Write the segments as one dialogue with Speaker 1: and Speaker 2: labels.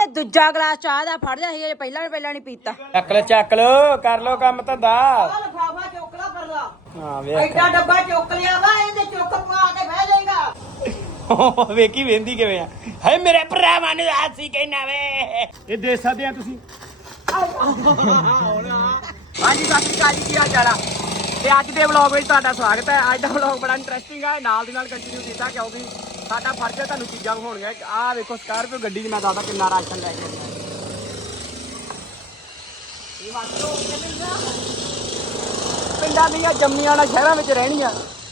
Speaker 1: ਦੂਜਾ ਗਲਾਸ ਚਾਹ ਦਾ ਫੜ ਜਾ ਸੀ ਪਹਿਲਾਂ ਨਹੀਂ ਪੀਤਾ।
Speaker 2: ਚੱਕ ਲੋ ਕਰ ਲੋ ਕੰਮ ਧੰਦਾ।
Speaker 3: ਲਫਾਫਾ ਚੁੱਕ ਲਾ ਪਰਲਾ।
Speaker 2: ਹਾਂ ਵੇਖ
Speaker 3: ਐਡਾ ਡੱਬਾ ਚੁੱਕ ਲਿਆ ਵਾ ਇਹਦੇ ਚੁੱਕ ਪਵਾ ਕੇ ਬਹਿ ਜਾਏਗਾ।
Speaker 2: ਵੇਖੀ ਵੇਂਦੀ ਕਿਵੇਂ ਆ। ਹਾਏ ਮੇਰੇ ਭਰਾਵਾਂ ਨੂੰ ਆਸੀ ਕਹਿਣਾ ਵੇ। ਇਹ ਦੇ ਸਕਦੇ ਆ ਤੁਸੀਂ। ਹਾਂਜੀ ਸਤਿ ਸ਼੍ਰੀ ਅਕਾਲ ਜੀ, ਕੀ ਹਾਲ ਚਾਲ ਆ? ਤੇ ਅੱਜ ਦੇ ਵਲੌਗ ਵਿੱਚ ਤੁਹਾਡਾ ਸਵਾਗਤ ਹੈ। ਅੱਜ ਦਾ ਵਲੌਗ ਬੜਾ ਇੰਟਰਸਟਿੰਗ ਹੈ, ਨਾਲ ਦੀ ਨਾਲ ਕੰਟੀਨਿਊ ਕੀਤਾ ਕਿਉਂਕਿ ਸਾਡਾ ਫਰਜ਼ ਹੈ ਤੁਹਾਨੂੰ ਚੀਜ਼ਾਂ ਵਿਖਾਉਣੀਆਂ। ਆਹ ਵੇਖੋ ਸਕਾਰਪੀਓ ਗੱਡੀ 'ਚ ਮੈਂ ਦੱਸਦਾ ਕਿੰਨਾ ਰਾਸ਼ਨ ਲੈ ਕੇ ਆਇਆ। ਇਹ ਵਾਸਤੋ ਪਿੰਡਾਂ ਦੀਆਂ ਜੰਮੀਆਂ ਨਾਲ ਸ਼ਹਿਰਾਂ ਵਿੱਚ ਰਹਿਣੀਆਂ।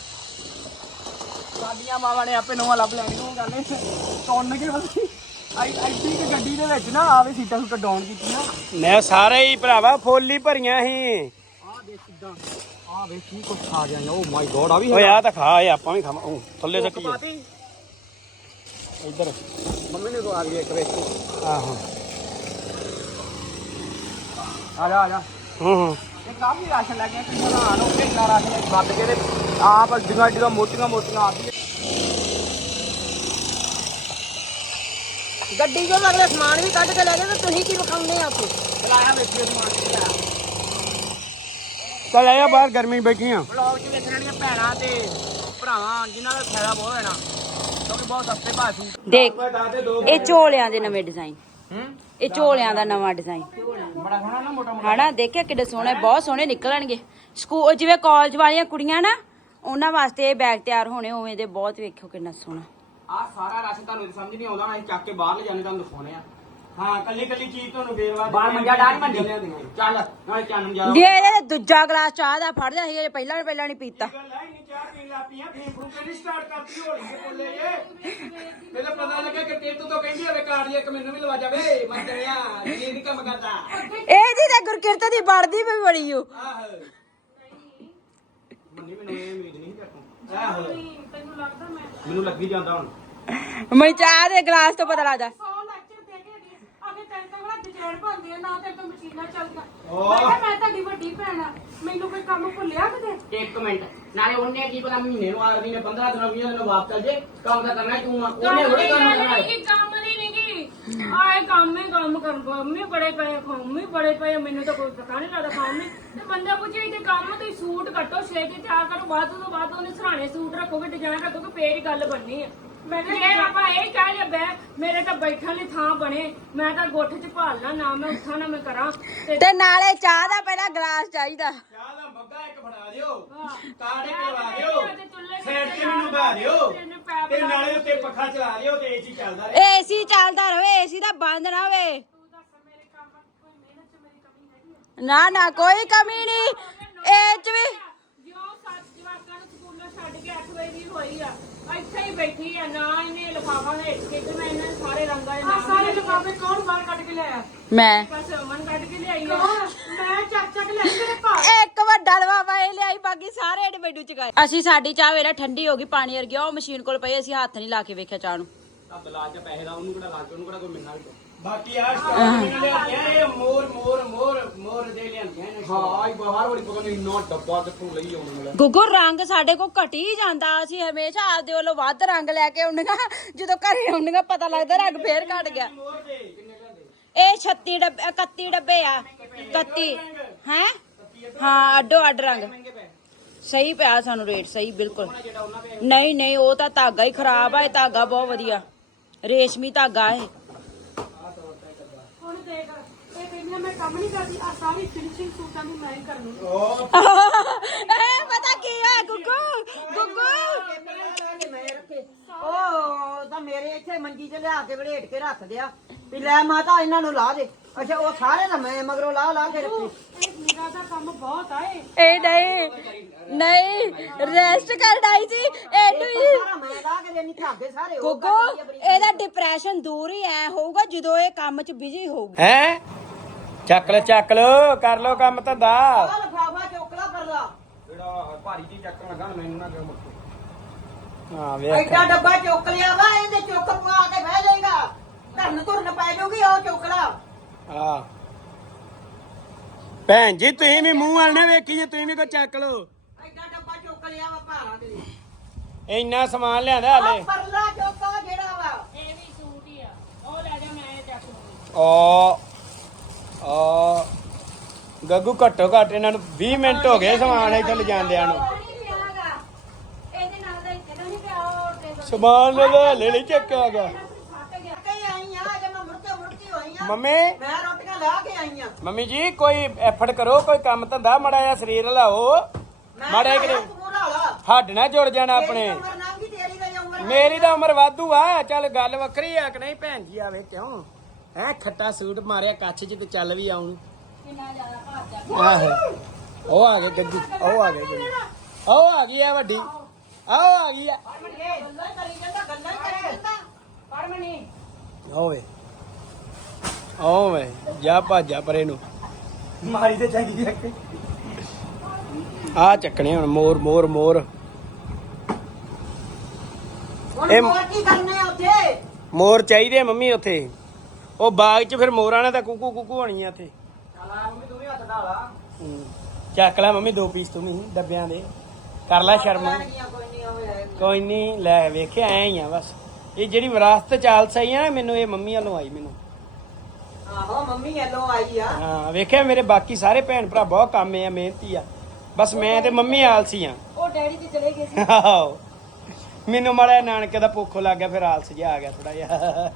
Speaker 2: ਸਾਡੀਆਂ ਮਾਵਾਂ ਨੇ ਆਪੇ ਨਵਾਂ ਲੱਭ ਲੈਣੀ। ਉਹ ਗੱਲ ਟੁੰਨ ਕੇ ਬਲਕਿ ਐਡੀ ਕਿ ਗੱਡੀ ਦੇ ਵਿੱਚ ਨਾ ਆਵੇ ਸੀਟਾਂ ਸੁਟਾਂ ਡਾਊਨ ਕੀਤੀਆਂ ਨੇ ਸਾਰੇ ਹੀ ਭਰਾਵਾ ਫੁੱਲ ਹੀ ਭਰੀਆਂ ਸੀ। ਆਹ ਦੇਖ ਕਿੱਦਾਂ ਆਹ ਵੇਖ ਕੀ ਕੁਛ ਖਾ ਗਿਆ। ਓ ਮਾਈ ਗੋਡ ਆ ਵੀ ਓਏ ਆ ਤਾਂ ਖਾ ਇਹ ਆਪਾਂ ਵੀ ਖਾਵਾਂ। ਉਹ ਥੱਲੇ ਸੱਟੀ ਇੱਧਰ ਮੰਮੀ ਨੇ ਆ ਗਈ ਇੱਕ ਵੇਖ। ਆਹੋ ਆ ਜਾ ਇਹ ਕਾਫੀ ਰਾਸ਼ਨ ਲੈ ਕੇ ਹੈਰਾਨ ਹੋ ਕੇ ਇੰਨਾ ਰਾਸ਼ਨ ਵੱਧ ਕੇ ਤੇ ਆਪ ਜਿੰਨਾ ਮੋਟੀਆਂ ਆਦੀ
Speaker 3: ਗੱਡੀ ਚੋਂ ਅਗਲੇ ਸਮਾਨ ਵੀ ਕੱਢ ਕੇ ਲੈ ਗਏ ਤੇ ਤੁਸੀਂ ਕੀ ਵਿਖਾਉਂਦੇ ਆ ਉੱਥੇ?
Speaker 2: ਚਲਾਇਆ ਵੇਖੀਏ ਸਮਾਨ ਚੱਲ ਆਇਆ ਬਾਹਰ ਗਰਮੀ ਬੈਠੀਆਂ। ਵਲੌਗ 'ਚ ਵੇਖਣ ਵਾਲੀਆਂ ਭੈਣਾਂ ਤੇ ਭਰਾਵਾਂ ਜਿਨ੍ਹਾਂ ਦਾ ਫਾਇਦਾ ਬਹੁਤ ਹੋਣਾ ਕਿਉਂਕਿ ਬਹੁਤ ਸਸਤੇ ਭਾਅ ਸੀ।
Speaker 1: ਦੇਖ ਇਹ ਝੋਲਿਆਂ ਦੇ ਨਵੇਂ ਡਿਜ਼ਾਈਨ। ਇਹ ਝੋਲਿਆਂ ਦਾ ਨਵਾਂ ਡਿਜ਼ਾਈਨ
Speaker 2: ਬੜਾ ਸੋਹਣਾ ਨਾ ਮੋਟਾ
Speaker 1: ਹਨਾ। ਦੇਖਿਆ ਕਿੱਡੇ ਸੋਹਣੇ, ਬਹੁਤ ਸੋਹਣੇ ਨਿਕਲਣਗੇ। ਸਕੂਲ ਜਿਵੇਂ ਕਾਲਜ ਵਾਲੀਆਂ ਕੁੜੀਆਂ ਨਾ ਉਹਨਾਂ ਵਾਸਤੇ ਇਹ ਬੈਗ ਤਿਆਰ ਹੋਣੇ ਉਵੇਂ ਦੇ। ਬਹੁਤ ਵੇਖਿਓ ਕਿੰਨਾ ਸੋਹਣਾ।
Speaker 2: ਆਹ ਸਾਰਾ ਰਾਸ਼ਨ ਤੁਹਾਨੂੰ ਸਮਝ ਨਹੀਂ ਆਉਂਦਾ। ਅਸੀਂ ਚੱਕ ਕੇ ਬਾਹਰ ਲੈ ਜਾਂਦੇ ਤੁਹਾਨੂੰ ਦਿਖਾਉਣੇ ਆ। ਹਾਂ ਕੱਲੀ ਚੀਜ਼ ਤੁਹਾਨੂੰ ਬੇਰਵਾ ਬਾਹਰ ਮੰਜਾ ਡਾਣ ਮੰਡੀ ਚੱਲ ਨਾਲੇ ਚਾਨਣ ਜਾ
Speaker 1: ਦੇ ਇਹਦੇ ਦੂਜਾ ਗਲਾਸ ਚਾਹ ਦਾ ਫੜ ਜਾ ਸੀ ਪਹਿਲਾਂ ਨਹੀਂ ਪੀਤਾ।
Speaker 2: ਚਾਹ ਪੀਣ ਲੱਗ ਪਈਆਂ ਫੇਰ ਫਰੂ ਕਿਹੜੀ ਸਟਾਰਟ ਕਰਤੀ ਹੋਲੀ ਦੇ ਬੋਲੇ ਜੇ ਮੈਨੂੰ ਪਤਾ ਲੱਗਿਆ ਕਿ ਤੇਤੂ ਤੋਂ ਕਹਿੰਦੀ ਹੋਵੇ ਕਾਰ ਦੀ ਇੱਕ ਮੈਨੂੰ ਵੀ ਲਵਾ ਜਾਵੇ। ਮੈਂ ਤੇਰਿਆ ਇਹ ਨਹੀਂ ਕੰਮ ਕਰਦਾ।
Speaker 1: ਇਹਦੀ ਤਾਂ ਗੁਰਕਿਰਤ ਦੀ ਬਣਦੀ ਵੀ ਬੜੀ ਓ।
Speaker 2: ਆਹ ਮੰਨੀ ਮੈਨੂੰ ਇਹ ਉਮੀਦ ਨਹੀਂ ਕਰਦਾ। ਆਹ ਤੈਨੂੰ ਲੱਗਦਾ ਮੈਨੂੰ ਲੱਗੀ ਜਾਂਦਾ ਹੁਣ।
Speaker 1: ਮੈਂ ਚਾਹ ਦੇ ਗਲਾਸ ਤੋਂ ਪਤਾ ਲੱਗਦਾ।
Speaker 4: ਮੈਂ ਤੁਹਾਡੀ ਵੱਡੀ ਭੈਣ ਆ, ਮੈਨੂੰ ਕੋਈ ਕੰਮ ਭੁੱਲਿਆ ਕਿਤੇ?
Speaker 2: ਇੱਕ ਮਿੰਟ ਨਾਲੇ ਉਹਨੇ ਕੀ ਪਤਾ ਮਹੀਨੇ ਨੂੰ ਆਦਮੀ ਨੇ 15 ਦਿਨਾਂ 20 ਦਿਨਾਂ ਵਾਪਸ ਚੱਲ ਜੇ। ਕੰਮ ਤਾਂ ਕਰਨਾ ਤੂੰ ਆ। ਉਹਨੇ ਉਹਦੇ ਕੰਮ ਕਰਨਾ ਹੈ।
Speaker 4: ਕੰਮ ਨਹੀਂ ਨਹੀਂਗੀ ਆਏ ਕੰਮ ਕਰਨ ਮੰਮੀ ਬੜੇ ਪਏ ਮੰਮੀ ਬੜੇ ਪਏ। ਮੈਨੂੰ ਤਾਂ ਕੋਈ ਪਤਾ ਨਹੀਂ ਲੱਗਦਾ ਕੰਮ ਨਹੀਂ ਤੇ ਬੰਦਾ ਪੁੱਛੇ ਤੇ ਕੰਮ ਤੁਸੀਂ ਸੂਟ ਕੱਟੋ ਛੇਤੀ ਤਿਆਰ ਕਰੋ। ਵੱਧ ਤੋਂ ਵੱਧ ਉਹਨੇ ਸਰਾਣੇ ਸੂਟ ਰੱਖੋਗੇ ਡਿਜ਼ਾਈਨ ਰੱਖੋਗੇ ਫੇਰ ਹੀ ਗੱਲ ਬਣਨੀ ਆ। ਮੈਂ ਕਿਹਾ ਇਹ ਆਪਾਂ ਇਹ ਕਹਿ ਲਿਆ ਬੈ ਮੇਰੇ ਤਾਂ ਬੈਠਣ ਲਈ ਥਾਂ ਬਣੇ। ਮੈਂ ਤਾਂ ਗੁੱਠ ਚ ਭਾਲਣਾ ਨਾ ਮੈਂ ਉੱਠਾਂ ਨਾ ਮੈਂ ਕਰਾਂ
Speaker 1: ਤੇ ਨਾਲੇ ਚਾਹ ਦਾ ਪਹਿਲਾਂ ਗਲਾਸ ਚਾਹੀਦਾ।
Speaker 2: ਚਾਹ ਦਾ ਮੱਗਾ ਇੱਕ ਫੜਾ ਦਿਓ, ਕਾੜੇ ਕਰਵਾ ਦਿਓ, ਸਾਈਡ ਤੇ ਮੈਨੂੰ ਬਹਾ ਦਿਓ ਤੇ ਨਾਲੇ ਉੱਤੇ ਪੱਖਾ ਚਲਾ ਲਿਓ ਤੇ ਏਸੀ ਚੱਲਦਾ ਰਹੇ।
Speaker 1: ਏਸੀ ਚੱਲਦਾ ਰਹੇ, ਏਸੀ ਦਾ ਬੰਦ ਨਾ ਹੋਵੇ। ਨਾ ਕੋਈ ਕਮੀ ਨਹੀਂ ਇਹ ਚ ਵੀ।
Speaker 4: ਜਿਉਂ 7 ਜਵਾਕਾਂ ਨੂੰ ਸਕੂਲੋਂ ਛੱਡ ਕੇ 8 ਵਜੇ ਦੀ ਹੋਈ ਆ ਇੱਥੇ ਹੀ ਬੈਠੀ ਆ। ਨਾ ਇਹਨੇ ਲਿਫਾਫਾ ਦੇ ਕੇ ਮੈਂ ਇਹਨਾਂ ਸਾਰੇ ਰੰਗਾਂ ਦੇ ਨਾਮ ਸਾਰੇ ਲਿਫਾਫੇ ਕੌਣ ਬਾਹਰ ਕੱਢ ਕੇ ਲਿਆਇਆ?
Speaker 1: ਮੈਂ
Speaker 4: ਬਸ ਅਮਨ ਕੱਢ ਕੇ ਲਿਆਈ ਆ। ਮੈਂ ਚੱਕ ਲਿਆਈ ਮੇਰੇ ਘਰ।
Speaker 1: ਇੱਕ ਵੱਡਾ ਲਵਾਵਾ ਇਹ ਲਿਆਈ, ਬਾਕੀ ਸਾਰੇ ਇਹਨੇ ਮੈਨੂੰ ਚੁਕਾਏ। ਅਸੀਂ ਸਾਡੀ ਚਾਹ ਵੇਲਾ ਠੰਡੀ ਹੋ ਗਈ ਪਾਣੀ ਵਰਗੀ। ਉਹ ਮਸ਼ੀਨ ਕੋਲ ਪਈ, ਅਸੀਂ ਹੱਥ ਨਹੀਂ ਲਾ ਕੇ ਵੇਖਿਆ ਚਾਹ ਨੂੰ।
Speaker 2: ਤਾਂ ਲਾਜ ਚ ਪੈਸੇ ਦਾ ਉਹਨੂੰ ਕਿਹੜਾ ਲਾਜ ਉਹਨੂੰ ਕਿਹੜਾ ਕੋਈ ਮਿਲਣਾ ਵੀ। ਬਾਕੀ ਆ ਸਟਾਰਟਿੰਗ ਲਿਆਂਦੀਆਂ ਇਹ ਮੋਰ ਦੇ ਲਿਆਂਦੀਆਂ ਨੇ। ਹਾਂ ਬਾਹਰ ਵਾਲੀ ਪਤਾ ਨਹੀਂ ਇੰਨਾ ਡੱਬਾ ਕਿੱਥੋਂ ਲਈ ਆਉਣਾ।
Speaker 1: ਗੁੱਗੂ ਰੰਗ ਸਾਡੇ ਕੋਲ ਘਟੀ ਜਾਂਦਾ। ਅਸੀਂ ਹਮੇਸ਼ਾ ਆਪਦੇ ਵੱਲੋਂ ਵੱਧ ਰੰਗ ਲੈ ਕੇ ਆਉਂਦੀਆਂ। ਜਦੋਂ ਘਰੇ ਆਉਂਦੀਆਂ ਪਤਾ ਲੱਗਦਾ ਰੰਗ ਫੇਰ ਘਟ ਗਿਆ। ਇਹ 36 ਡੱਬੇ 31 ਡੱਬੇ ਆ। 31 ਹੈ ਹਾਂ ਅੱਡੋ ਅੱਡ ਰੰਗ ਸਹੀ ਪਿਆ ਸਾਨੂੰ ਰੇਟ ਸਹੀ ਬਿਲਕੁਲ। ਨਹੀਂ ਉਹ ਤਾਂ ਧਾਗਾ ਹੀ ਖਰਾਬ ਆ। ਇਹ ਧਾਗਾ ਬਹੁਤ ਵਧੀਆ ਰੇਸ਼ਮੀ ਧਾਗਾ ਇਹ।
Speaker 4: ਹੁਣ ਦੇਖ ਇਹ ਕਹਿੰਦੀ ਮੈਂ ਕੰਮ ਨਹੀਂ ਕਰਦੀ ਆ ਸਾਰੀ ਫਿਨਿਸ਼ਿੰਗ ਸੂਟਾਂ ਦੀ ਮੈਂ ਹੀ ਕਰਨੀ।
Speaker 1: ਪਤਾ ਕੀ ਹੈ ਗੁੱਗੂ
Speaker 3: ਉਹ ਤਾਂ ਮੇਰੇ ਇੱਥੇ ਮੰਜੀ 'ਚ ਲਿਆ ਕੇ ਵੜੇਟ ਕੇ ਰੱਖ ਦਿਆ ਵੀ ਲੈ ਮਾਤਾ ਇਹਨਾਂ ਨੂੰ ਲਾ ਦੇ। ਅੱਛਾ ਉਹ ਸਾਰੇ ਦਾ ਮੈਂ ਮਗਰੋਂ ਲਾ ਕੇ ਰੱਖੇ।
Speaker 4: ਇਹ ਮੇਰਾ ਦਾ ਕੰਮ ਬਹੁਤ ਆ
Speaker 1: ਇਹ ਨਹੀਂ ਰੈਸਟ ਕਰਨ ਆਈ ਸੀ ਇਹਨੂੰ ਹੀ।
Speaker 3: ਸਾਰਾ ਮੈਂ ਲਾ ਕੇ ਦੇਣੀ ਧਾਗੇ ਸਾਰੇ।
Speaker 1: ਗੁੱਗੂ ਇਹਦਾ ਡਿਪਰੈਸ਼ਨ ਦੂਰ ਹੀ ਐ ਹੋਊਗਾ ਜਦੋਂ ਇਹ ਕੰਮ 'ਚ ਬਿਜ਼ੀ ਹੋਊਗਾ।
Speaker 2: ਹੈ ਚੱਕ ਲੋ ਕਰ ਲੋ ਕੰਮ ਧੰਦਾ।
Speaker 3: ਲਫਾਫਾ ਚੁੱਕ ਲਾ ਪਰਲਾ।
Speaker 2: ਜਿਹੜਾ ਭਾਰੀ ਜੀ ਚੱਕਣ ਲੱਗਾ ਮੈਨੂੰ ਨਾ ਕਿਉਂ ਹਾਂ ਵੇਖ
Speaker 3: ਐਡਾ ਡੱਬਾ ਚੁੱਕ ਲਿਆ ਵਾ ਇਹਦੇ ਚੁੱਕ ਪਵਾ ਕੇ ਬਹਿ ਜਾਏਗਾ। ਧਰਨ ਪੈ ਜਾਊਗੀ ਉਹ ਚੁੱਕ ਲਾ।
Speaker 2: ਆ ਭੈਣ ਜੀ ਤੁਸੀਂ ਵੀ ਮੂੰਹ ਵਾਲ ਨਾ ਵੇਖੀ ਜੇ ਤੁਸੀਂ ਵੀ ਕੋ ਚੱਕ ਲੋ।
Speaker 3: ਐਡਾ ਡੱਬਾ ਚੁੱਕ ਲਿਆ ਵਾ ਭਾਰਾਂ ਦੇ।
Speaker 2: ਇੰਨਾ ਸਮਾਨ ਲਿਆਂਦਾ ਹਲੇ।
Speaker 3: ਪਰਲਾ ਚੁੱਕਾ ਜਿਹੜਾ ਵਾ
Speaker 4: ਇਹ ਵੀ ਸੂਟ ਹੀ ਆ। ਉਹ ਲੈ ਜਾ ਮੈਂ ਚੱਕ ਲੂੰਗੀ।
Speaker 2: ਗੱਗੂ ਘੱਟੋ ਘੱਟ ਇਹਨਾਂ ਨੂੰ 20 ਮਿੰਟ ਹੋ ਗਏ ਸਮਾਨ ਇੱਥੇ ਲਿਜਾਂਦਿਆਂ ਨੂੰ। ਸਮਾਨ ਲੈ ਲਈ ਚੱਕਿਆ ਗਿਆ। ਮੰਮੀ
Speaker 3: ਮੈਂ ਰੋਟੀਆਂ ਲਾ ਕੇ ਆਈ ਆ।
Speaker 2: ਮੰਮੀ ਜੀ ਕੋਈ ਐਫਰਟ ਕਰੋ, ਕੋਈ ਕੰਮ ਧੰਦਾ, ਮਾੜਾ ਜਿਹਾ ਸਰੀਰ ਹਿਲਾਓ, ਮਾੜਾ ਕਿਤੇ ਹੱਡ ਨਾ ਜੁੜ ਜਾਣਾ ਆਪਣੇ। ਮੇਰੀ ਤਾਂ ਉਮਰ ਵਾਧੂ ਆ, ਚੱਲ ਗੱਲ ਵੱਖਰੀ ਆ ਕਿ ਨਹੀਂ ਭੈਣ ਜੀ? ਆਵੇ ਕਿਉਂ ਹੈ ਖੱਟਾ ਸੂਟ ਮਾਰਿਆ ਕੱਛ 'ਚ ਤੇ ਚੱਲ ਵੀ ਆਉਣ। ਆਹੋ ਉਹ ਆ ਗਏ ਗੱਡੀ, ਉਹ ਆ ਗਏ ਗੱਡੀ, ਉਹ ਆ ਗਈ ਆ ਵੱਡੀ, ਆਹ ਆ ਗਈ ਆ। ਓਏ ਓਏ ਜਾ ਭਾਜਾ ਪਰੇ ਨੂੰ ਮਾਰੀ ਤੇ ਚਾਹੀਦੀ ਆ ਚੱਕਣੇ ਹੁਣ ਮੋਰ ਮੋਰ ਮੋਰ। ਇਹ
Speaker 3: ਕੀ ਕਰਨੇ ਉੱਥੇ?
Speaker 2: ਮੋਰ ਚਾਹੀਦੇ ਮੰਮੀ ਉੱਥੇ ਉਹ ਬਾਗ 'ਚ, ਫਿਰ ਮੋਰਾਂ ਨੇ ਤਾਂ ਕੁਕੂ ਕੁਕੂ ਹੋਣੀ ਆ ਉੱਥੇ। ਮੰਮੀ ਤੂੰ ਵੀ ਹੱਥ ਢਾ ਲਾ। ਚੱਕ ਲੈ ਮੰਮੀ 2 ਪੀਸ ਤੂੰ ਵੀ ਡੱਬਿਆਂ ਦੇ, ਕਰ ਲੈ ਸ਼ਰਮ। ਕੋਈ ਨਹੀਂ ਲੈ ਵੇਖਿਆ ਐ ਹੀ ਆ ਬਸ। ਇਹ ਜਿਹੜੀ ਵਿਰਾਸਤ ਚਾਲ ਸਹੀ ਆ ਨਾ ਮੈਨੂੰ, ਇਹ ਮੰਮੀ ਵੱਲੋਂ ਆਈ ਮੈਨੂੰ।
Speaker 3: ਆਹੋ ਮੰਮੀ ਵੱਲੋਂ ਆਈ ਆ।
Speaker 2: ਹਾਂ ਵੇਖਿਆ ਮੇਰੇ ਬਾਕੀ ਸਾਰੇ ਭੈਣ ਭਰਾ ਬਹੁਤ ਕੰਮ ਆ, ਮਿਹਨਤੀ ਆ, ਬਸ ਮੈਂ ਤੇ ਮੰਮੀ ਆਲਸੀ ਆ।
Speaker 3: ਉਹ ਡੈਡੀ ਤੇ ਚਲੇ ਗਏ ਸੀ।
Speaker 2: ਆਹੋ ਮੈਨੂੰ ਮਾੜਾ ਨਾਨਕੇ ਦਾ ਭੁੱਖੋ ਲੱਗ ਗਿਆ, ਫਿਰ ਆਲਸ ਜਿਹਾ ਆ ਗਿਆ ਥੋੜਾ ਜਿਹਾ।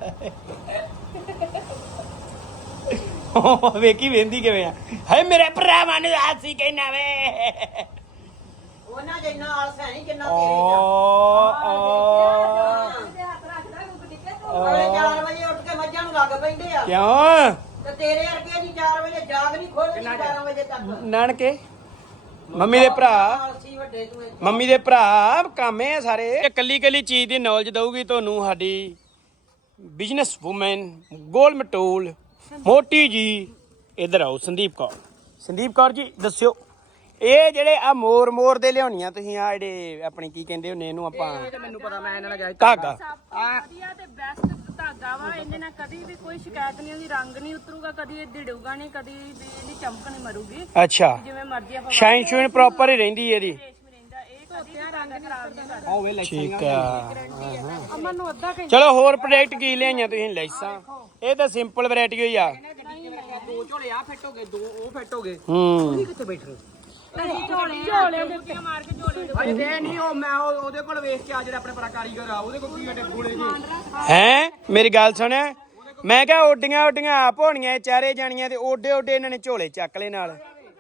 Speaker 2: ਵੇਖੀ ਵੇਂਦੀ ਕਿਵੇਂ ਆ, ਹਾਏ ਮੇਰੇ ਭਰਾਵਾਂ ਨੂੰ ਆਲਸੀ ਕਹਿਣਾ ਵੇ।
Speaker 3: ਉਹਨਾਂ ਜਿੰਨਾ ਆਲਸ ਹੈ ਨਹੀਂ ਜਿੰਨਾ ਤੇਰੇ 4 ਵਜੇ ਉੱਠ ਕੇ ਮੱਝਾਂ ਨੂੰ ਲੱਗ ਪੈਂਦੇ ਆ।
Speaker 2: ਕਿਉਂ?
Speaker 3: ਤੇ ਤੇਰੇ ਵਰਗੇ ਦੀ 4 ਵਜੇ ਜਾਗ ਨਹੀਂ ਖੋਲਦੀ 12 ਵਜੇ ਤੱਕ।
Speaker 2: ਨਾਨਕੇ ਮੰਮੀ ਦੇ ਭਰਾ,
Speaker 3: ਆਲਸੀ ਵੱਡੇ ਤੂੰ।
Speaker 2: ਮੰਮੀ ਦੇ ਭਰਾ ਕਾਮੇ ਆ ਸਾਰੇ। ਇਹ ਕੱਲੀ ਕੱਲੀ ਚੀਜ਼ ਦੀ ਨੌਲੇਜ ਦਊਗੀ ਤੁਹਾਨੂੰ ਸਾਡੀ ਬਿਜ਼ਨਸ ਵੂਮਨ ਗੋਲ ਮਟੋਲ ਮੋਟੀ ਜੀ। ਇੱਧਰ ਆਓ ਸੰਦੀਪ ਕੌਰ, ਸੰਦੀਪ ਕੌਰ ਜੀ ਦੱਸਿਓ ਇਹ ਜਿਹੜੇ ਆ ਮੋਰ ਮੋਰ ਦੇ ਲਿਆਉਣੀਆਂ ਤੁਸੀਂ ਆ ਜਿਹੜੇ ਆਪਣੀ ਕੀ ਕਹਿੰਦੇ ਹੁੰਦੇ ਇਹਨੂੰ ਆਪਾਂ?
Speaker 3: ਮੈਨੂੰ ਪਤਾ, ਮੈਂ ਇਹਨਾਂ ਨਾਲ ਗਿਆ
Speaker 2: ਧਾਗਾ।
Speaker 4: ਵਧੀਆ ਤੇ ਬੈਸਟ ਧਾਗਾ ਵਾ, ਇਹਦੇ ਨਾਲ ਕਦੀ ਵੀ ਕੋਈ ਸ਼ਿਕਾਇਤ ਨਹੀਂ ਆਉਂਦੀ, ਰੰਗ ਨਹੀਂ ਉਤਰੂਗਾ, ਕਦੀ ਇਹ ਡਿੜੂਗਾ ਨਹੀਂ, ਕਦੀ ਵੀ ਇਹਦੀ ਚਮਕ ਨਹੀਂ ਮਰੂਗੀ।
Speaker 2: ਅੱਛਾ
Speaker 4: ਜਿਵੇਂ ਮਰਜ਼ੀ ਆਪਾਂ
Speaker 2: ਸ਼ਾਈਨ ਸ਼ੂਨ ਪ੍ਰੋਪਰ ਹੀ ਰਹਿੰਦੀ ਇਹਦੀ।
Speaker 4: ਰੇਸ਼ਮ ਰਹਿੰਦਾ, ਇਹ ਧੋਤਿਆਂ ਰੰਗ ਖਰਾਬ ਨਹੀਂ ਕਰਦਾ।
Speaker 2: ਠੀਕ ਆ।
Speaker 4: ਅਮਨ ਨੂੰ ਅੱਧਾ
Speaker 2: ਚਲੋ ਹੋਰ ਪ੍ਰੋਡਕਟ ਕੀ ਲਿਆਈਆਂ ਤੁਸੀਂ? ਲੈਸਾਂ ਇਹ ਤਾਂ ਸਿੰਪਲ ਵੈਰਾਈਟੀ ਹੋਈ ਆ।
Speaker 3: 2 ਝੋਲੇ ਆ ਫਿੱਟ ਹੋ ਗਏ, 2 ਉਹ ਫਿੱਟ ਹੋ ਗਏ। ਕਿੱਥੇ ਬੈਠ ਰਹੇ?
Speaker 4: ਝੋਲੇ ਦੇ ਉੱਤੇ ਮਾਰ ਕੇ ਝੋਲੇ ਦੇ
Speaker 3: ਅਜੇ ਦੇ ਨਹੀਂ ਉਹ ਮੈਂ ਉਹਦੇ ਕੋਲ ਵੇਖ ਕੇ ਆ ਜਿਹੜਾ ਆਪਣੇ ਭਰਾ ਕਾਰੀਗਰ ਆ ਉਹਦੇ ਕੋਲ ਕੀ ਏਡੇ ਗੋਲੇ ਜੀ।
Speaker 2: ਹੈ ਮੇਰੀ ਗੱਲ ਸੁਣ, ਮੈਂ ਕਿਹਾ ਓਡੀਆਂ ਓਡੀਆਂ ਆਪ ਹੋਣੀਆਂ ਇਹ ਚਾਰੇ ਜਾਣੀਆਂ ਤੇ ਓਡੇ ਓਡੇ ਇਹਨਾਂ ਨੇ ਝੋਲੇ ਚੱਕ ਲੈ ਨਾਲ।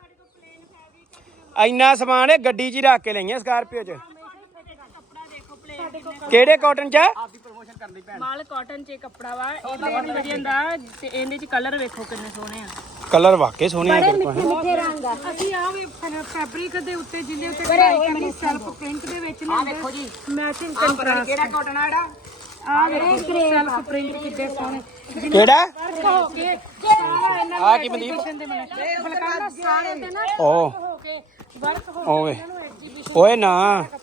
Speaker 2: ਇੰਨਾ ਸਮਾਨ ਇਹ ਗੱਡੀ 'ਚ ਹੀ ਰੱਖ ਕੇ ਲਈਆਂ ਸਕਾਰਪੀਓ 'ਚ। ਕਿਹੜੇ ਕਾਟਨ 'ਚ?
Speaker 4: ਮਾਲ ਕਾਟਨ ਚ ਕੱਪੜਾ ਵਾ, ਇਹ ਬਹੁਤ ਵਧੀਆ ਹੁੰਦਾ ਤੇ ਇਹਦੇ ਚ ਕਲਰ ਵੇਖੋ ਕਿੰਨੇ ਸੋਹਣੇ ਆ।
Speaker 2: ਕਲਰ ਵਾਕਈ ਸੋਹਣੇ ਆ।
Speaker 1: ਮਿੱਠੇ ਰੰਗ ਆ।
Speaker 4: ਅਸੀਂ ਆ ਵੀ ਫੈਬਰਿਕ ਦੇ ਉੱਤੇ ਜਿਹਦੇ ਉੱਤੇ ਕਢਾਈ ਕਰਨੀ ਸੈਲਫ ਪ੍ਰਿੰਟ ਦੇ ਵਿੱਚ ਨਾ ਦੇਖੋ ਜੀ ਮੈਚਿੰਗ ਕੰਟਰਾਸਟ।
Speaker 3: ਕਿਹੜਾ ਕਾਟਨ ਆ ਜਿਹੜਾ?
Speaker 4: ਆ ਦੇਖੋ ਸੈਲਫ ਪ੍ਰਿੰਟ ਕਿੱਡੇ ਸੋਹਣੇ
Speaker 2: ਕਿਹੜਾ?
Speaker 4: ਹੋ ਕੇ ਸਾਰਾ ਇਹਨਾਂ
Speaker 2: ਆ ਕੀ ਮਨਦੀਪ?
Speaker 4: ਬਲਕਾਨਾ ਸਾਰੇ ਤੇ ਨਾ
Speaker 2: ਓ
Speaker 4: ਹੋ ਕੇ ਵਰਕ ਹੋ
Speaker 2: ਓਏ ਓਏ ਨਾ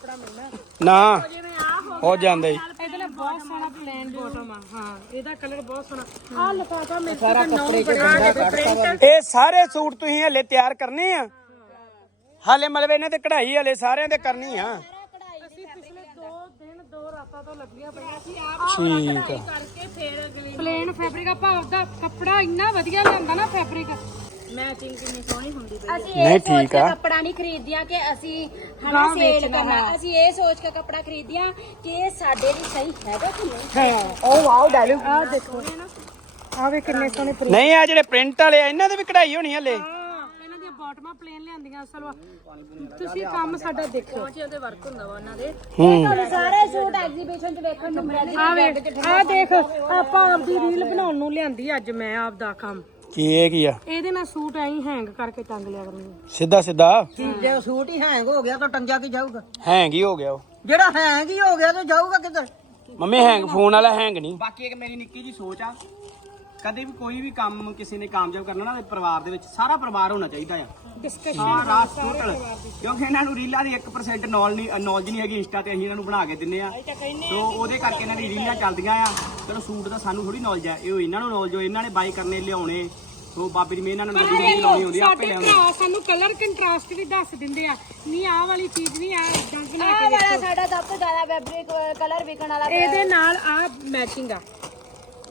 Speaker 2: ਨਾ
Speaker 4: ਜਿਵੇਂ ਆ
Speaker 2: ਹੋ ਜਾਂਦਾ ਜੀ।
Speaker 4: ਇਹਦੇ ਨਾਲ ਬਹੁਤ ਸੋਹਣਾ ਪਲੇਨ ਬੋਟਮ ਆ। ਹਾਂ ਇਹਦਾ ਕਲਰ ਬਹੁਤ ਸੋਹਣਾ। ਆ ਲਫਾਫਾ ਮੇਰੇ ਕੋਲ ਨੌ ਬੜਾ ਪ੍ਰਿੰਟ।
Speaker 2: ਇਹ ਸਾਰੇ ਸੂਟ ਤੁਸੀਂ ਹਲੇ ਤਿਆਰ ਕਰਨੇ ਆ? ਹਾਲੇ ਮਤਲਬ ਇਹਨਾਂ ਤੇ ਕਢਾਈ ਹਲੇ ਸਾਰਿਆਂ ਤੇ ਕਰਨੀ ਆ?
Speaker 4: ਅਸੀਂ ਪਿਛਲੇ 2 ਦਿਨ 2 ਰਾਤਾਂ ਤੋਂ ਲੱਗੀਆਂ ਪਈਆਂ ਸੀ ਆਪ
Speaker 2: ਠੀਕ ਆ।
Speaker 4: ਕਰਕੇ ਫੇਰ ਅਗਲੀ ਪਲੇਨ ਫੈਬਰਿਕ ਆ ਭਾਵ ਦਾ ਕੱਪੜਾ ਇੰਨਾ ਵਧੀਆ ਲਿਆਂਦਾ ਨਾ ਫੈਬਰਿਕ ਮੈਚਿੰਗ ਕਿੰਨੀ ਸੋਹਣੀ ਹੁੰਦੀ ਪਈ।
Speaker 1: ਅਸੀਂ
Speaker 2: ਨਹੀਂ,
Speaker 1: ਇਹ ਸੋਚ
Speaker 2: ਠੀਕ
Speaker 1: ਕੇ
Speaker 2: ਆ।
Speaker 1: ਕੱਪੜਾ ਨਹੀਂ ਖਰੀਦਿਆ ਕਿ ਅਸੀਂ ਹਨਾ ਸੇਲ ਕਰਨਾ, ਅਸੀਂ ਇਹ ਸੋਚ ਕੇ ਕੱਪੜਾ ਖਰੀਦਿਆ ਕਿ ਇਹ ਸਾਡੇ ਲਈ ਸਹੀ ਹੈਗਾ ਕਿ ਨਹੀਂ।
Speaker 3: ਉਹ ਵਾਓ ਡਾਲੂ।
Speaker 4: ਆ ਦੇਖੋ ਆ ਵੇ ਕਿੰਨੇ ਸੋਹਣੇ ਪ੍ਰਿੰਟ।
Speaker 2: ਨਹੀਂ ਆ ਜਿਹੜੇ ਪ੍ਰਿੰਟ ਵਾਲੇ ਆ ਇਹਨਾਂ ਦੇ ਵੀ ਕਢਾਈ ਹੋਣੀ ਹਲੇ?
Speaker 4: ਇਹਨਾਂ ਦੀਆਂ ਬਾਟਮਾਂ ਪਲੇਨ ਲਿਆਂਦੀਆਂ ਅਸਲ ਤੁਸੀਂ ਕੰਮ ਸਾਡਾ ਦੇਖੋ। ਪਹੁੰਚਿਆਂ ਤੇ ਵਰਕ ਹੁੰਦਾ ਵਾ ਉਹਨਾਂ ਦੇ।
Speaker 1: ਤੁਹਾਨੂੰ ਸਾਰੇ ਸੂਟ ਐਗਜ਼ੀਬਿਸ਼ਨ 'ਚ ਵੇਖਣ ਨੂੰ ਮਿਲਦੇ
Speaker 4: ਆ ਵੇਖ ਆ ਦੇਖ ਆਪਾਂ ਆਪਦੀ ਰੀਲ ਬਣਾਉਣ ਨੂੰ ਲਿਆਂਦੀ ਅੱਜ ਮੈਂ ਆਪਦਾ ਕੰਮ।
Speaker 2: ਕੀ ਇਹ ਕੀ ਆ?
Speaker 4: ਇਹਦੇ ਨਾਲ ਸੂਟ ਐਂ ਹੈਂਗ ਕਰਕੇ ਟੰਗ ਲਿਆ ਕਰਾਂਗੇ
Speaker 2: ਸਿੱਧਾ ਸਿੱਧਾ
Speaker 3: ਜੇ ਸੂਟ ਹੀ ਹੈਂਗ ਹੋ ਗਿਆ ਤਾਂ ਟੰਗਿਆ ਕੀ ਜਾਊਗਾ?
Speaker 2: ਹੈਂਗ ਹੀ ਹੋ ਗਿਆ ਉਹ।
Speaker 3: ਜਿਹੜਾ ਹੈਂਗ ਹੀ ਹੋ ਗਿਆ ਤਾਂ ਜਾਊਗਾ ਕਿੱਧਰ?
Speaker 2: ਮੰਮੀ ਹੈਂਗ ਫੋਨ ਵਾਲਾ ਹੈਂਗ ਨਹੀਂ।
Speaker 5: ਬਾਕੀ ਇੱਕ ਮੇਰੀ ਨਿੱਕੀ ਜੀ ਸੋਚ ਆ, ਕਦੇ ਵੀ ਕੋਈ ਵੀ ਕੰਮ ਕਿਸੇ ਨੇ ਕਾਮਯਾਬ ਕਰਨਾ ਨਾ ਪਰਿਵਾਰ ਦੇ ਵਿੱਚ ਸਾਰਾ ਪਰਿਵਾਰ ਹੋਣਾ ਚਾਹੀਦਾ ਆ। ਸਾਰਾ ਟੋਟਲ, ਕਿਉਂਕਿ ਇਹਨਾਂ ਨੂੰ ਰੀਲਾਂ ਦੀ 1% ਨੌਲੇਜ ਨਹੀਂ ਹੈਗੀ। ਇੰਸਟਾ ਤੇ ਅਸੀਂ ਇਹਨਾਂ ਨੂੰ ਬਣਾ ਕੇ ਦਿੰਨੇ ਆ, ਸੋ ਉਹਦੇ ਕਰਕੇ ਇਹਨਾਂ ਦੀ ਰੀਲਾਂ ਚੱਲਦੀਆਂ ਆ। ਚਲੋ ਸੂਟ ਦਾ ਸਾਨੂੰ ਥੋੜੀ ਨੌਲੇਜ ਆ, ਇਹ ਇਹਨਾਂ ਨੂੰ ਨੌਲੇਜ ਹੋ, ਇਹਨਾਂ ਨੇ ਬਾਈ ਕਰਨੇ ਲਿਆਉਣੇ। ਸੋ ਬਾਬੀ ਦੀ ਮਿਹਰ ਨਾਲ ਗੱਡੀ ਲਾਉਣੀ ਹੁੰਦੀ ਆ, ਆਪੇ
Speaker 4: ਸਾਡੇ
Speaker 5: ਲਿਆਉਣੇ।
Speaker 4: ਭਰਾ ਸਾਨੂੰ ਕਲਰ ਕੰਟਰਾਸਟ ਵੀ ਦੱਸ ਦਿੰਦੇ ਆ, ਨਹੀਂ ਆਹ ਵਾਲੀ ਚੀਜ਼ ਨਹੀਂ ਆ ਇਦਾਂ ਬਣਾ
Speaker 1: ਆਹ
Speaker 4: ਕੇ
Speaker 1: ਵਾਲਾ ਸਾਡਾ ਸਭ ਤੋਂ ਜ਼ਿਆਦਾ ਫੈਬਰਿਕ ਕਲਰ ਵਿਕਣ ਵਾਲਾ
Speaker 4: ਇਹਦੇ ਨਾਲ ਆ ਮੈਚਿੰਗ ਆ।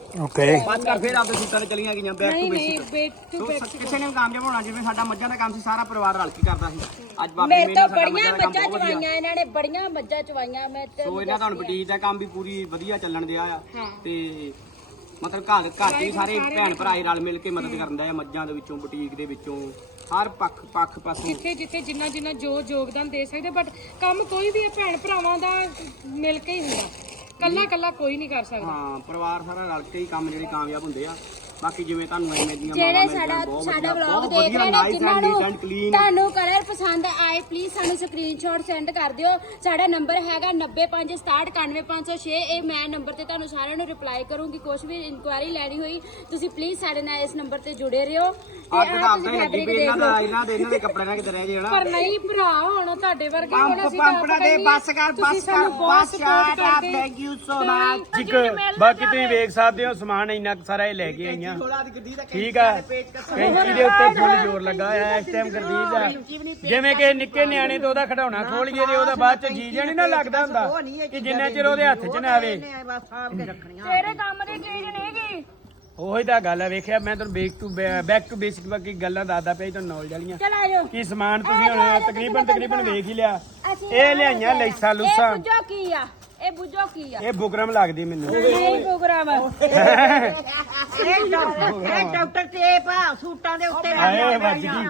Speaker 2: ਓਕੇ
Speaker 5: ਬਸ ਕਰ ਫਿਰ ਆਪਦੇ ਸੂਟਾਂ ਤੇ ਚਲੀਆਂ ਗਈਆਂ back to basic
Speaker 4: back to
Speaker 5: ਕਿਸੇ ਨੇ ਵੀ ਕਾਮਯਾਬ ਹੋਣਾ ਜਿਵੇਂ ਸਾਡਾ ਮੱਝਾਂ ਦਾ ਕੰਮ ਸੀ ਸਾਰਾ ਪਰਿਵਾਰ ਰਲ ਕੇ ਕਰਦਾ ਸੀ ਅੱਜ ਬਾਬੇ
Speaker 1: ਮੇਰੇ
Speaker 5: ਮੇਰੇ
Speaker 1: ਤੋਂ
Speaker 5: ਨਾਲ ਸਾਡਾ
Speaker 1: ਬੜੀਆਂ
Speaker 5: ਮੱਝਾਂ ਦਾ ਕੰਮ
Speaker 1: ਮੱਝਾਂ
Speaker 5: ਬਹੁਤ ਵਧੀਆ
Speaker 1: ਚਵਾਈਆਂ ਇਹਨਾਂ ਨੇ, ਬੜੀਆਂ ਮੱਝਾਂ ਚਵਾਈਆਂ। ਮੈਂ ਤੇ
Speaker 5: ਸੋ ਇਹਨਾਂ ਦਾ ਹੁਣ ਬੁਟੀਕ ਦਾ ਕੰਮ ਵੀ ਪੂਰੀ ਵਧੀਆ ਚੱਲਣ ਦਿਆ ਆ
Speaker 1: ਹਾਂ।
Speaker 5: ਤੇ ਮਤਲਬ ਘਰ ਚ ਵੀ ਸਾਰੇ ਭੈਣ ਭਰਾ ਹੀ ਰਲ ਮਿਲ ਕੇ ਮਦਦ ਕਰਨ ਦਾ ਆ ਮੱਝਾਂ ਦੇ ਵਿੱਚੋਂ ਬੁਟੀਕ ਦੇ ਵਿੱਚੋਂ ਹਰ ਪੱਖ ਪਾਸੋਂ
Speaker 4: ਜਿੱਥੇ ਜਿੰਨਾ ਜੋ ਯੋਗਦਾਨ ਦੇ ਸਕਦੇ, ਬਟ ਕੰਮ ਕੋਈ ਵੀ ਭੈਣ ਭਰਾਵਾਂ ਦਾ ਮਿਲ ਕੇ ਹੀ ਹੁੰਦਾ, ਕੱਲਾ ਕੋਈ ਨਹੀਂ ਕਰ ਸਕਦਾ।
Speaker 5: ਹਾਂ ਪਰਿਵਾਰ ਸਾਰਾ ਰਲ ਕੇ ਹੀ ਕੰਮ ਜਿਹੜੇ ਕਾਮਯਾਬ ਹੁੰਦੇ ਆ। ਬਾਕੀ ਜਿਵੇਂ ਤੁਹਾਨੂੰ ਐਵੇਂ ਦੀਆਂ
Speaker 1: ਜਿਹੜੇ ਸਾਡਾ ਵਲੌਗ ਦੇਖ ਰਹੇ ਨੇ, ਜਿਨ੍ਹਾਂ ਨੂੰ ਤੁਹਾਨੂੰ ਕਲਰ ਪਸੰਦ ਆਏ ਪਲੀਜ਼ ਸਾਨੂੰ ਸਕਰੀਨਸ਼ਾਟ ਸੈਂਡ ਕਰ ਦਿਓ। ਸਾਡਾ ਨੰਬਰ ਹੈਗਾ 9567699506। ਇਹ ਮੈਂ ਨੰਬਰ ਤੇ ਤੁਹਾਨੂੰ ਸਾਰਿਆਂ ਨੂੰ ਰਿਪਲਾਈ ਕਰੂੰਗੀ। ਕੁਝ ਵੀ ਇਨਕੁਆਇਰੀ ਲੈਣੀ ਹੋਈ ਤੁਸੀਂ ਪਲੀਜ਼ ਸਾਡੇ ਨਾਲ ਇਸ ਨੰਬਰ ਤੇ ਜੁੜੇ ਰਹੋ।
Speaker 5: ਅੱਗ ਤਾਂ ਆਪਦਾ ਹੀ ਲੱਗੀ ਪਈ ਇਹਨਾਂ ਦੇ ਕੱਪੜੇ ਨਾਲ ਕਿਤੇ ਰਹਿ ਜੇ ਹਨਾ।
Speaker 4: ਪਰ ਨਹੀਂ ਭਰਾ ਹੁਣ ਤੁਹਾਡੇ ਵਰਗੇ ਹੁਣ ਅਸੀਂ
Speaker 5: ਪੰਪੜਾ ਦੇ ਬਸ ਕਰ ਸ਼ਾਟ ਆ ਥੈਂਕ ਯੂ ਸੋ ਮਚ।
Speaker 2: ਬਾਕੀ ਤੁਸੀਂ ਵੇਖ ਸਕਦੇ ਹੋ ਸਮਾਨ ਇੰਨਾ ਕੁ ਸਾਰਾ ਇਹ ਲੈ ਕੇ ਆਈਆਂ। ਠੀਕ ਆ ਕੈਂਚੀ ਦੇ ਉੱਤੇ ਫੁੱਲ ਜ਼ੋਰ ਲੱਗਾ ਹੋਇਆ ਇਸ ਟਾਈਮ ਗੁਰਦੀਪ ਦਾ। ਜਿਵੇਂ ਕਿ ਨਿੱਕੇ ਨਿਆਣੇ ਤੋਂ ਉਹਦਾ ਖਿਡੌਣਾ ਖੋਲੀਏ ਤੇ ਉਹਦਾ ਬਾਅਦ ਚ ਜੀ ਜਾਣੀ ਨਾ ਲੱਗਦਾ ਹੁੰਦਾ ਕਿ ਜਿੰਨਾ ਚਿਰ ਉਹਦੇ ਹੱਥ 'ਚ ਨਾ ਆਵੇ।
Speaker 3: ਬਸ ਸਾਂਭ ਕੇ ਰੱਖਣੀਆਂ।
Speaker 4: ਤੇਰੇ ਕੰਮ ਦੀ ਚੀਜ਼ ਨਹੀਂ ਗੀ।
Speaker 2: ਉਹੀ ਤਾਂ ਗੱਲ ਹੈ। ਵੇਖਿਆ ਮੈਂ ਤੁਹਾਨੂੰ ਬੈਕ ਟੂ ਬੇਸਿਕ ਬਾਕੀ ਗੱਲਾਂ ਦੱਸਦਾ ਪਿਆ ਤੁਹਾਨੂੰ ਨੌਲੇਜ ਵਾਲੀਆਂ
Speaker 1: ਚਲ ਆਜੋ।
Speaker 2: ਕੀ ਸਮਾਨ ਤੁਸੀਂ ਹੁਣ ਤਕਰੀਬਨ ਵੇਖ ਹੀ ਲਿਆ। ਇਹ ਲਿਆਈਆਂ ਲੈਸਾਂ ਲੂਸਾਂ।
Speaker 1: ਇਹ ਬੁੱਝੋ ਕੀ ਆ? ਇਹ ਬੁੱਝੋ ਕੀ ਆ?
Speaker 2: ਇਹ ਬੁਕਰਮ ਲੱਗਦੀ ਮੈਨੂੰ।
Speaker 1: ਨਹੀਂ ਪ੍ਰੋਗਰਾਮ
Speaker 3: ਇਹ ਡਾਕਟਰ ਟੇਪ ਆ ਸੂਟਾਂ ਦੇ ਉੱਤੇ
Speaker 2: ਆਏ ਵੱਜ ਗਈ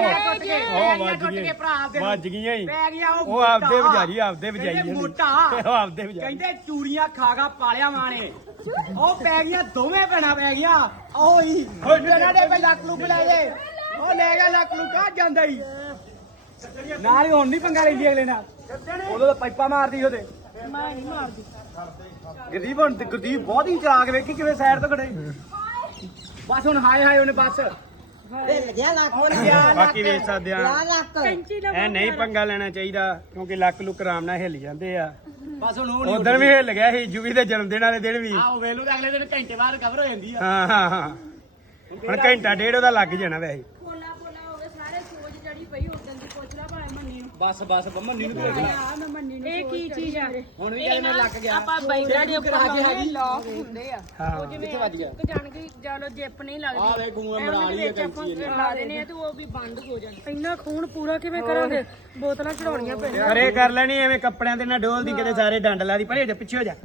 Speaker 2: ਵੱਜ ਗਈਆਂ ਹੀ। ਉਹ ਆਪਦੇ ਵਜਾਈ
Speaker 5: ਮੋਟਾ
Speaker 2: ਉਹ ਆਪਦੇ ਵਜਾਈ।
Speaker 5: ਕਹਿੰਦੇ ਚੂੜੀਆਂ ਖਾ ਪਾਲਿਆ ਮਾਣੇ ਉਹ ਪੈ ਗਈਆਂ ਦੋਵੇਂ ਭੈਣਾਂ ਪੈ ਗਈਆਂ। ਉਹ ਹੀ ਇਹਨਾਂ ਦੇ ਪੈ ਲੱਕ ਲੁੱਕ ਲੈ ਗਏ। ਉਹ ਲੈ ਗਿਆ ਲੱਕ ਲੁੱਕ ਜਾਂਦਾ ਹੀ ਨਾਲ ਹੀ। ਹੁਣ ਨਹੀਂ ਪੰਗਾ ਲੈਂਦੀ ਅਗਲੇ ਨਾਲ। ਉਦੋਂ ਤਾਂ ਪਾਈਪਾਂ ਮਾਰਦੀ ਉਹਦੇ।
Speaker 4: ਮੈਂ ਨਹੀਂ ਮਾਰਦੀ।
Speaker 5: ਗੁਰਦੀਪ ਹੁਣ ਗੁਰਦੀਪ ਬਹੁਤ ਹੀ ਚਲਾਕ ਵੇਖੀ ਕਿਵੇਂ ਸਾਈਡ ਤੋਂ ਖੜੇ। ਬਸ ਹੁਣ ਹਾਏ ਉਹਨੇ ਬਸ
Speaker 3: ਢਿੱਲ ਗਿਆ ਲੱਕ
Speaker 2: ਬਾਕੀ ਵੇਖ ਸਕਦੇ ਆ
Speaker 3: ਲੱਕ
Speaker 2: ਇਹ ਨਹੀਂ ਪੰਗਾ ਲੈਣਾ ਚਾਹੀਦਾ ਕਿਉਂਕਿ ਲੱਕ ਲੁੱਕ ਆਰਾਮ ਨਾਲ ਹਿੱਲ ਜਾਂਦੇ ਆ।
Speaker 5: ਬਸ ਹੁਣ
Speaker 2: ਉਧਰ ਵੀ ਹਿੱਲ ਗਿਆ ਸੀ ਜੁਵੀ ਦੇ ਜਨਮ ਦਿਨ ਵਾਲੇ ਦਿਨ ਵੀ।
Speaker 5: ਆਹ ਵੇਲੂ ਦੇ ਅਗਲੇ ਦਿਨ ਘੰਟੇ ਬਾਅਦ ਕਵਰ ਹੋ ਜਾਂਦੀ ਆ।
Speaker 2: ਹਾਂ ਹੁਣ ਘੰਟਾ ਡੇਢ ਉਹਦਾ ਲੱਗ ਜਾਣਾ ਵੈਸੇ।
Speaker 1: ਪੋਲਾ ਹੋਵੇ ਸਾਰੇ ਸੋਚ ਜੜੀ ਪਈ ਉਦੋਂ ਦੀ ਪੁੱਛ ਲਾ ਭਾਵੇਂ ਮੰਨੀ ਨੂੰ।
Speaker 5: ਬਸ ਮੰਮੀ ਨੂੰ
Speaker 1: ਆ ਮੈਂ ਮੰਨੀ ਨੂੰ।
Speaker 4: ਇਹ ਕੀ ਚੀਜ਼ ਆ?
Speaker 5: ਹੁਣ ਵੀ ਕਹਿੰਦੇ ਲੱਗ ਗਿਆ।
Speaker 4: ਆਪਾਂ ਬਾਈਕਾਂ ਦੇ ਉੱਪਰ ਲਾਉਂਦੇ ਲੋਕ ਹੁੰਦੇ ਆ।
Speaker 2: ਹਾਂ
Speaker 5: ਕਿੱਥੇ ਵੱਜ ਗਿਆ?
Speaker 4: ਕਿ ਜਾਣ ਕੇ ਜਦੋਂ ਜਿੱਪ ਨਹੀਂ ਲੱਗਦੀ
Speaker 5: ਆਹ ਵੇ ਖੂਨ ਬਣਾ ਲਈ
Speaker 4: ਆਪਾਂ ਲਾ ਦੇਣੇ ਆ ਤੇ ਉਹ ਵੀ ਬੰਦ ਹੋ ਜਾਂਦੇ। ਇੰਨਾ ਖੂਨ ਪੂਰਾ ਕਿਵੇਂ ਕਰਾਂਗੇ? ਬੋਤਲਾਂ ਚੜਾਉਣੀਆਂ ਪੈਣੀਆਂ।
Speaker 2: ਅਰੇ ਕਰ ਲੈਣੀ ਐਵੇਂ ਕੱਪੜਿਆਂ ਤੇ ਨਾ ਡੋਲਦੀ ਕਿਤੇ ਸਾਰੇ ਡੰਡ ਲਾ ਦੀ ਪਰੇ ਜਾ ਪਿੱਛੇ ਹੋ ਜਾ।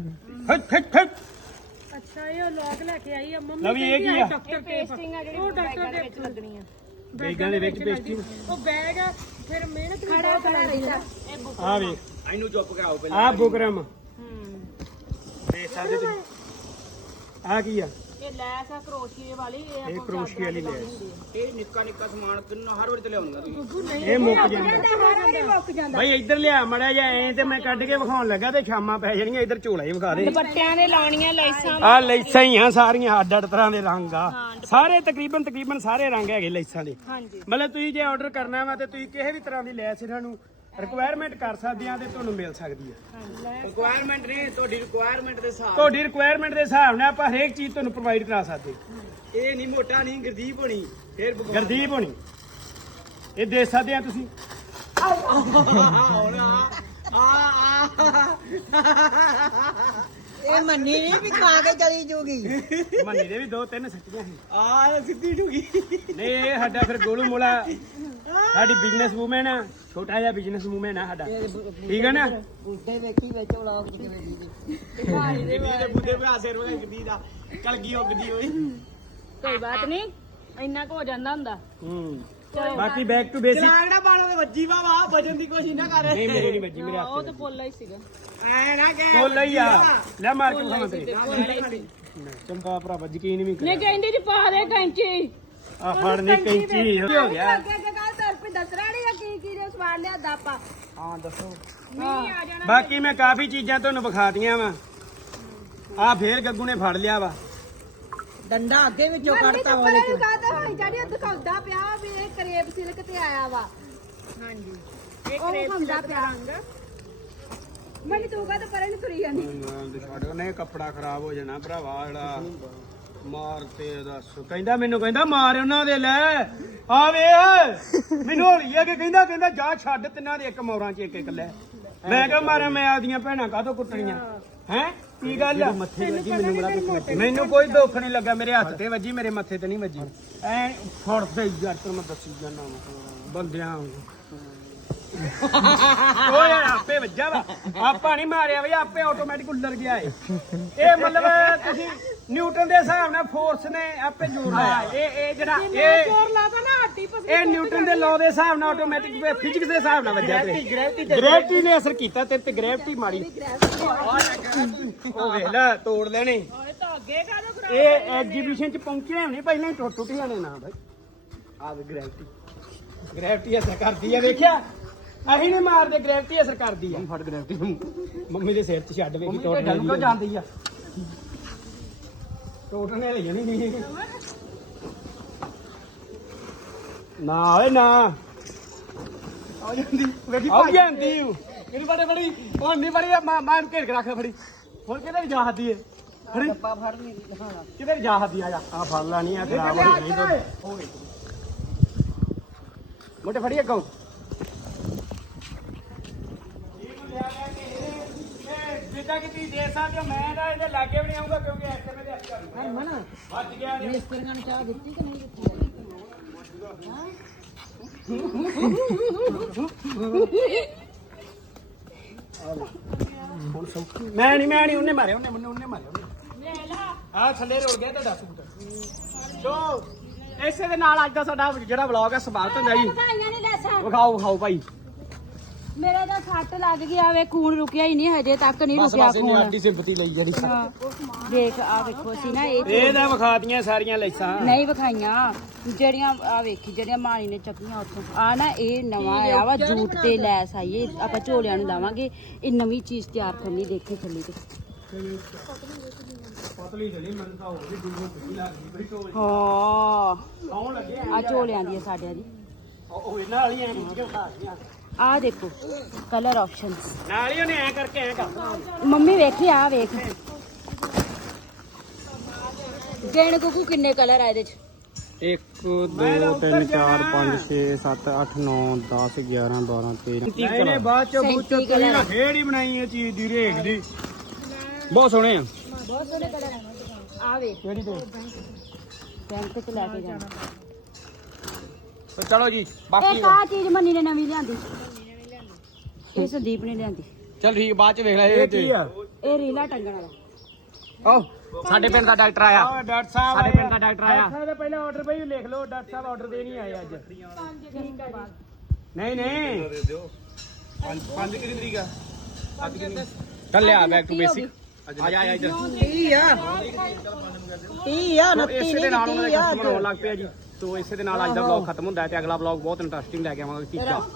Speaker 4: ਅੱਛਾ ਇਹ ਲੋਕ ਲੈ ਕੇ ਆਈ ਆ ਮੰਮੀ।
Speaker 2: ਲਵੀ ਇਹ ਕੀ ਆ?
Speaker 4: ਡਾਕਟਰ ਪੇਸਟਿੰਗ ਆ ਜਿਹੜੀ ਉਹ ਡਾਕਟਰ ਟੇਪ ਲੱਗਣੀ ਆ।
Speaker 2: ਬੈਗਾਂ ਦੇ ਵਿੱਚ ਪੇਸਟੀ
Speaker 4: ਉਹ ਬੈਗ ਆ ਫਿਰ ਮਿਹਨਤ ਵੀ ਬਹੁਤ ਲੱਗਦੀ ਆ।
Speaker 2: ਆ ਵੇਖ
Speaker 5: ਇਹਨੂੰ ਚੁੱਪ ਕਰਾਓ ਪਹਿਲਾਂ।
Speaker 2: ਆ ਬੁਕਰਮ ਦੇਖ ਸਕਦੇ ਤੁਸੀਂ। ਆ ਕੀ ਆ?
Speaker 4: ਇਹ ਲੈਸ ਆ ਕਰੋਸ਼ੀਏ ਵਾਲੀ।
Speaker 2: ਇਹ ਕਰੋਸ਼ੀਏ ਵਾਲੀ ਲੈ
Speaker 5: ਇਹ ਨਿੱਕਾ ਸਮਾਨ ਕਿੰਨਾ ਹਰ ਵਾਰੀ ਤੇ ਲਿਆਉਂਗਾ ਤੁਸੀਂ।
Speaker 2: ਇਹ ਮੁੱਕ ਜਾਂਦਾ ਭਾਈ। ਇੱਧਰ ਲਿਆ ਮੜਿਆ ਜਾ ਐ ਤੇ ਮੈਂ ਕੱਢ ਕੇ ਵਿਖਾਉਣ ਲੱਗਾ ਤੇ ਸ਼ਾਮਾਂ ਪੈ ਜਾਣੀਆਂ। ਇੱਧਰ ਝੋਲਾ ਹੀ ਵਿਖਾ ਦੇ।
Speaker 4: ਦੁਪੱਟਿਆਂ ਦੇ ਲਾਉਣੀਆਂ ਲੈਸਾਂ।
Speaker 2: ਆ ਲੈਸਾਂ ਹੀ ਆ ਸਾਰੀਆਂ ਅੱਡ ਅੱਡ ਤਰ੍ਹਾਂ ਦੇ ਰੰਗ ਆ ਸਾਰੇ। ਤਕਰੀਬਨ ਸਾਰੇ ਰੰਗ ਹੈਗੇ ਲੈਸਾਂ ਦੇ।
Speaker 4: ਹਾਂਜੀ
Speaker 2: ਮਤਲਬ ਤੁਸੀਂ ਜੇ ਆਰਡਰ ਕਰਨਾ ਵਾ ਤੇ ਤੁਸੀਂ ਕਿਸੇ ਵੀ ਤਰ੍ਹਾਂ ਦੀ ਲੈਸ ਇਹਨਾਂ ਨੂੰ ਰਿਕੁਆਇਰਮੈਂਟ ਕਰ ਸਕਦੇ ਆ ਤੇ ਤੁਹਾਨੂੰ ਮਿਲ ਸਕਦੀ ਆ।
Speaker 5: ਰਿਕੁਆਇਰਮੈਂਟ ਨਹੀਂ ਤੁਹਾਡੀ ਰਿਕੁਆਇਰਮੈਂਟ ਦੇ ਹਿਸਾਬ।
Speaker 2: ਤੁਹਾਡੀ ਰਿਕੁਆਇਰਮੈਂਟ ਦੇ ਹਿਸਾਬ ਨਾਲ ਆਪਾਂ ਹਰੇਕ ਚੀਜ਼ ਤੁਹਾਨੂੰ ਪ੍ਰੋਵਾਈਡ ਕਰਾ ਸਕਦੇ।
Speaker 5: ਇਹ ਨਹੀਂ ਮੋਟਾ ਨਹੀਂ ਗੁਰਦੀਪ ਹੋਣੀ ਫੇਰ
Speaker 2: ਗੁਰਦੀਪ ਹੋਣੀ ਇਹ ਦੇ ਸਕਦੇ ਆ ਤੁਸੀਂ।
Speaker 3: ਇਹ ਮੰਨੀ ਨਹੀਂ ਵੀ ਖਾ ਕੇ ਚਲੀ ਜੂਗੀ।
Speaker 2: ਮੰਨੀ ਦੇ ਵੀ 2-3 ਸੱਚੀਆਂ ਸੀ।
Speaker 5: ਆ ਸਿੱਧੀ ਢੁਗੀ।
Speaker 2: ਨਹੀਂ ਇਹ ਸਾਡਾ ਫਿਰ ਗੋਲੂ ਮੋਲਾ ਸਾਡੀ ਬਿਜ਼ਨਸ ਵੂਮਨ ਆ। ਛੋਟਾ ਜਿਹਾ ਬਿਜ਼ਨਸ ਵੂਮਨ ਆ ਸਾਡਾ। ਠੀਕ ਹੈ ਨਾ।
Speaker 3: ਬੁੱਢੇ ਵੇਖੀ ਵਿੱਚ ਵਲੌਗ ਚ ਕਿਵੇਂ ਦੀ
Speaker 5: ਗੁਰਦੀਪ ਦੇ ਬੁੱਢੇ ਭਰਾ ਸਿਰ ਵਗਾ ਗੁਰਦੀਪ ਦਾ ਕਲਗੀ ਉੱਗਦੀ ਹੋਈ।
Speaker 4: ਕੋਈ ਬਾਤ ਨਹੀਂ ਇੰਨਾ ਕੁ ਹੋ ਜਾਂਦਾ ਹੁੰਦਾ।
Speaker 2: ਬਾਕੀ ਬੈਕ ਟੂ ਬੇਸਿਕ।
Speaker 5: ਚਲਾਗੜਾ ਬਾਣੋਂ ਤੇ ਵੱਜੀ ਵਾ ਵਜਨ ਦੀ ਕੋਸ਼ਿਸ਼ ਨਾ ਕਰ।
Speaker 2: ਨਹੀਂ ਮੇਰੇ ਨਹੀਂ ਵੱਜੀ ਮੇਰੇ
Speaker 4: ਉਹ
Speaker 2: ਹੱਥ
Speaker 4: ਤਾਂ ਪੋਲਾ ਹੀ ਸੀਗਾ।
Speaker 5: ਐ ਨਾ ਕਹਿ
Speaker 2: ਕੋਲ ਹੀ ਆ ਲੈ ਮਾਰ ਕੇ ਖਾਂ ਤੇ ਚੰਗਾ ਭਰਾ ਯਕੀਨ ਵੀ ਕਰ।
Speaker 4: ਨੇ ਕਹਿੰਦੀ ਜੀ ਪਾ ਦੇ ਕੈਂਚੀ।
Speaker 2: ਆ ਫੜਨੀ ਕੈਂਚੀ ਹੋ ਗਿਆ।
Speaker 1: ਅੱਗੇ ਕੱਲ ਤਰ ਪੇ ਦੱਸਣਾ ਨਹੀਂ ਕੀ ਜੋ ਸਵਾਲ ਲਿਆਦਾ ਆਪਾਂ।
Speaker 5: ਹਾਂ ਦੱਸੋ।
Speaker 4: ਨਹੀਂ ਆ ਜਾਣਾ।
Speaker 2: ਬਾਕੀ ਮੈਂ ਕਾਫੀ ਚੀਜ਼ਾਂ ਤੁਹਾਨੂੰ ਵਿਖਾਤੀਆਂ ਵਾ। ਆ ਫੇਰ ਗੱਗੂ ਨੇ ਫੜ ਲਿਆ ਵਾ
Speaker 3: ਡੰਡਾ ਅੱਗੇ ਵਿੱਚੋਂ ਕੱਢਤਾ ਉਹਦੇ ਚ।
Speaker 1: ਕਹਤਾ ਹੋਈ ਜਿਹੜੀ ਦਿਖਾਉਂਦਾ ਪਿਆ ਵੀ ਇਹ ਕਰੇਬ ਸਿਲਕ ਤੇ ਆਇਆ ਵਾ।
Speaker 4: ਹਾਂਜੀ ਇਹ
Speaker 1: ਉਹ
Speaker 4: ਕਰੇਪ
Speaker 1: ਹੁੰਦਾ
Speaker 4: ਦਾ
Speaker 1: ਪਿਆ।
Speaker 4: ਰੰਗ।
Speaker 1: ਮੈਨੂੰ ਤੂੰ ਕਹਤਾ ਪਰੇ ਨੂੰ ਤੁਰੀ ਜਾਂਦੀ।
Speaker 2: ਛੱਡ ਉਹਨੇ ਕੱਪੜਾ ਖਰਾਬ ਹੋ ਜਾਣਾ ਭਰਾਵਾ ਜਿਹੜਾ ਮਾਰ ਤੇ ਦੱਸ। ਕਹਿੰਦਾ ਮੈਨੂੰ ਕਹਿੰਦਾ ਮਾਰ ਉਹਨਾਂ ਦੇ ਲੈ ਆ ਵੇਖ ਮੈਨੂੰ ਹੋਲੀ ਆ ਕਿ ਕਹਿੰਦਾ ਜਾ ਛੱਡ ਤਿੰਨਾਂ ਦੇ ਇੱਕ ਮੌਰਾਂ ਚ ਇੱਕ ਲੈ। ਮੈਂ ਕਿਹਾ ਮਾਰਾਂ ਮੈਂ ਆਪਦੀਆਂ ਭੈਣਾਂ ਕਾਹਤੋਂ ਕੁੱਟਣੀਆਂ ਹੈ। ਕੀ ਗੱਲ ਆ?
Speaker 5: ਮੱਥੇ ਵੱਜੀ ਮੈਨੂੰ ਬੜਾ ਦੁੱਖ ਲੱਗਾ।
Speaker 2: ਮੈਨੂੰ ਕੋਈ ਦੁੱਖ ਨਹੀਂ ਲੱਗਾ, ਮੇਰੇ ਹੱਥ ਤੇ ਵੱਜੀ, ਮੇਰੇ ਮੱਥੇ ਤੇ ਨਹੀਂ ਵੱਜੀ। ਐ ਫੜਦੇ ਯਾਰ ਤੈਨੂੰ ਮੈਂ ਦੱਸੀ ਜਾਂਦਾ ਬੰਦਿਆਂ ਓਏ ਆਪੇ ਵੱਜਾ ਵਾ, ਆਪਾਂ ਨਹੀਂ ਮਾਰਿਆ ਬਈ, ਆਪੇ ਆਟੋਮੈਟਿਕ ਉੱਲਰ ਗਿਆ ਏ। ਇਹ ਮਤਲਬ ਤੁਸੀਂ ਨਿਊਟਨ ਦੇ ਹਿਸਾਬ ਨਾਲ ਫੋਰਸ ਨੇ ਆਪੇ ਜੋਰ ਲਾਇਆ। ਇਹ ਜਿਹੜਾ ਇਹ ਨਿਊਟਨ ਦੇ ਲਾਅ ਦੇ ਹਿਸਾਬ ਨਾਲ ਆਟੋਮੈਟਿਕ ਫਿਜ਼ਿਕਸ ਦੇ ਹਿਸਾਬ ਨਾਲ ਵੱਜਿਆ ਤੇ ਗ੍ਰੈਵਿਟੀ ਨੇ ਅਸਰ ਕੀਤਾ ਤੇਰੇ ਤੇ, ਗ੍ਰੈਵਿਟੀ ਮਾਰੀ। ਉਹ ਵੇਖ ਲੈ ਤੋੜ ਲੈਣੇ ਇਹ ਐਗਜ਼ੀਬਿਸ਼ਨ ਚ ਪਹੁੰਚੇ ਨਹੀਂ, ਪਹਿਲਾਂ ਹੀ ਟੁੱਟ ਜਾਣੇ ਨਾ ਬਾਈ। ਆ ਗ੍ਰੈਵਿਟੀ ਅਸਰ ਕਰਦੀ ਆ, ਵੇਖਿਆ? ਅਸੀਂ ਨਹੀਂ ਮਾਰਦੇ, ਗ੍ਰੈਵਿਟੀ ਅਸਰ ਕਰਦੀ ਆ।
Speaker 5: ਫੜ ਗ੍ਰੈਵਿਟੀ
Speaker 2: ਮੰਮੀ ਦੇ ਸਿਰ 'ਚ ਛੱਡ ਵੇਖੀ
Speaker 5: ਟੋਟ ਕਿਉਂ ਜਾਂਦੀ ਆ?
Speaker 2: ਟੋਟਣੇ ਲਈ ਨਹੀਂ ਨਾ ਓਏ ਨਾ
Speaker 5: ਆ ਜਾਂਦੀ ਵੇਖੀ
Speaker 2: ਆ ਜਾਂਦੀ ਮੇਰੀ ਬੜੇ ਬੜੀ ਹੁਣ ਨਹੀਂ ਬੜੀ ਮੈਂ ਘੇਰ ਕੇ ਰੱਖ ਫੜੀ। ਹੁਣ ਕਿਹਦੇ ਜਾ ਹੱਦੀ ਏ? ਫੜੀ
Speaker 3: ਡੱਬਾ ਫੜ ਨਹੀਂ ਦਿਖਾਉਣਾ।
Speaker 2: ਕਿਹਦੇ ਜਾ ਹੱਦੀ ਆ? ਜਾ ਆ ਫੜ ਲੈਣੀ ਆ, ਖਰਾਬ ਹੋ ਗਈ ਦੁੱਧ। ਮੋਟੇ ਫੜੀਏ ਕਹੋ ਜਿੱਦਾਂ ਕਿ ਤੁਸੀਂ ਦੇਖ ਸਕਦੇ ਹੋ, ਮੈਂ ਤਾਂ ਇਹਦੇ ਲਾਗੇ ਵੀ ਨਹੀਂ ਆਉਂਗਾ ਕਿਉਂਕਿ ਐਸੇ ਮੇਰੇ ਹੱਥ ਕਰ
Speaker 3: ਹਰਮਨ
Speaker 2: ਵੱਜ ਗਿਆ ਨੇ।
Speaker 3: ਮਿਸਤਰੀਆਂ ਨੂੰ ਚਾਹ ਦਿੱਤੀ ਕਿ ਨਹੀਂ ਦਿੱਤੀ?
Speaker 2: ਹੁਣ ਸੌਖੀ ਮੈਂ ਨਹੀਂ ਉਹਨੇ ਮਾਰਿਆ, ਉਹਨੇ ਮਾਰਿਆ। ਆ ਥੱਲੇ ਰੋੜ ਗਿਆ ਤੁਹਾਡਾ ਸੂਟ।
Speaker 5: ਸੋ ਇਸੇ ਦੇ ਨਾਲ ਅੱਜ ਦਾ ਸਾਡਾ ਜਿਹੜਾ ਵਲੌਗ ਹੈ ਸਮਾਪਤ ਹੁੰਦਾ ਜੀ।
Speaker 1: ਵਧਾਈਆਂ ਨਹੀਂ ਲੈਸਾਂ
Speaker 5: ਵਿਖਾਓ ਭਾਈ।
Speaker 1: ਮੇਰੇ ਤਾਂ ਸੱਟ ਲੱਗ ਗਈ, ਆਵੇ ਖੂਨ ਰੁਕਿਆ ਹੀ ਨਹੀਂ, ਹਜੇ ਤੱਕ ਨਹੀਂ ਰੁਕਿਆ ਖੂਨ।
Speaker 5: ਆਡੀ ਸਿੰਪਤੀ ਲਈ ਜਿਹੜੀ
Speaker 1: ਹਾਂ, ਦੇਖ ਆ ਵੇਖੋ ਸੀ ਨਾ ਇਹ
Speaker 2: ਇਹ ਤਾਂ ਵਿਖਾਤੀਆਂ ਸਾਰੀਆਂ ਲੈਸਾਂ।
Speaker 1: ਨਹੀਂ ਵਿਖਾਈਆਂ ਜਿਹੜੀਆਂ ਆ ਵੇਖੀ ਜਿਹੜੀਆਂ ਮਾਣੀ ਨੇ ਚੱਕੀਆਂ ਉੱਥੋਂ। ਆ ਨਾ ਇਹ ਨਵਾਂ ਆਇਆ ਵਾ ਜੂਟ ਤੇ ਲੈਸ ਆਈ ਏ, ਆਪਾਂ ਝੋਲਿਆਂ ਨੂੰ ਲਾਵਾਂਗੇ। ਇਹ ਨਵੀਂ ਚੀਜ਼ ਤਿਆਰ ਕਰਨੀ, ਦੇਖੇ ਥੱਲੇ ਤੇ।
Speaker 2: ਪਤਲੀ ਜਲੀ ਮਨ ਤਾਂ ਹੋ ਗਈ, ਦੂਰੋਂ ਬੜੀ ਲੱਗਦੀ ਬਈ ਢੋਲ
Speaker 1: ਹਾਂ
Speaker 2: ਆਉਣ ਲੱਗੇ
Speaker 1: ਆ ਝੋਲਿਆਂ ਦੀ ਆ ਸਾਡਿਆਂ ਦੀ।
Speaker 2: ਉਹ ਇਹਨਾਂ ਵਾਲੀਆਂ ਮੁੱਕੀਆਂ ਖਾ ਗਈਆਂ
Speaker 1: ਆ ਦੇਖੋ ਕਲਰ ਆਪਸ਼ਨਸ।
Speaker 2: ਨਾਲ ਹੀ ਉਹਨੇ ਐ ਕਰਕੇ ਐ ਕਰਨਾ।
Speaker 1: ਮੰਮੀ ਵੇਖੀ ਆ ਵੇਖ ਗਿਣ ਗੁੱਗੂ ਕਿੰਨੇ ਕਲਰ ਆ ਇਹਦੇ ਚ?
Speaker 5: 1 2 3 4 5 6 7 8 9 10 11 12 13
Speaker 2: ਇਹਨੇ ਬਾਅਦ ਚ ਬੂਚੋ ਤੇਰੀ ਨਾ ਖੇੜ ਹੀ ਬਣਾਈ ਇਹ ਚੀਜ਼ ਦੀ ਰੇਖ ਦੀ। ਬਹੁਤ ਸੋਹਣੇ ਆ।
Speaker 1: ਬਹੁਤ ਸੋਹਣੇ ਕਲਰ ਆ ਵੇਖ
Speaker 2: ਕਿਹੜੀ ਤੇ?
Speaker 1: ਬੈਂਕ ਚ ਲੈ ਕੇ ਜਾਣਾ।
Speaker 5: ਚਲੋ ਜੀ ਬਾਕੀ
Speaker 1: ਇੱਕ ਆ ਚੀਜ਼ ਮੰਨੀ ਨੇ ਨਵੀਂ ਲਿਆਂਦੀ, ਇਹ ਸੰਦੀਪ ਨੇ ਲਿਆਂਦੀ।
Speaker 5: ਚਲ ਠੀਕ ਬਾਅਦ ਚ ਵੇਖ ਲੈ
Speaker 2: ਇਹ ਕੀ ਆ?
Speaker 1: ਇਹ ਰੀਲਾ ਟੰਗਣ ਵਾਲਾ।
Speaker 5: ਆਓ ਸਾਡੇ ਪਿੰਡ ਦਾ ਡਾਕਟਰ ਆਇਆ।
Speaker 2: ਆ ਡਾਕਟਰ ਸਾਹਿਬ
Speaker 5: ਸਾਡੇ ਪਿੰਡ ਦਾ ਡਾਕਟਰ ਆਇਆ।
Speaker 2: ਡਾਕਟਰ ਸਾਹਿਬ ਦੇ ਪਹਿਲਾਂ ਆਰਡਰ ਪਈ ਲਿਖ ਲਓ, ਡਾਕਟਰ ਸਾਹਿਬ ਆਰਡਰ ਦੇ ਨਹੀਂ ਆਏ ਅੱਜ। ਨਹੀਂ
Speaker 5: 5 ਕਿੰਨੀ ਤਰੀਕ ਆ? ਚੱਲ ਲਿਆ ਬੈਕ ਟੂ ਬੇਸਿਕ। ਆ ਜਾ ਇੱਧਰ।
Speaker 3: 30 ਆ 30 ਆ 29
Speaker 5: ਇਸੇ ਦੇ ਨਾਲ ਉਹਨਾਂ ਦੇ
Speaker 3: ਨਹੀਂ
Speaker 5: ਕਸਟਮਰ ਹੋਣ ਲੱਗ ਪਿਆ ਜੀ। ਸੋ ਇਸੇ ਦੇ ਨਾਲ ਅੱਜ ਦਾ ਵਲੌਗ ਖਤਮ ਹੁੰਦਾ ਹੈ ਤੇ ਅਗਲਾ ਵਲੌਗ ਬਹੁਤ ਇੰਟਰਸਟਿੰਗ ਲੈ ਕੇ ਆਵਾਂਗੇ। ਠੀਕ ਆ।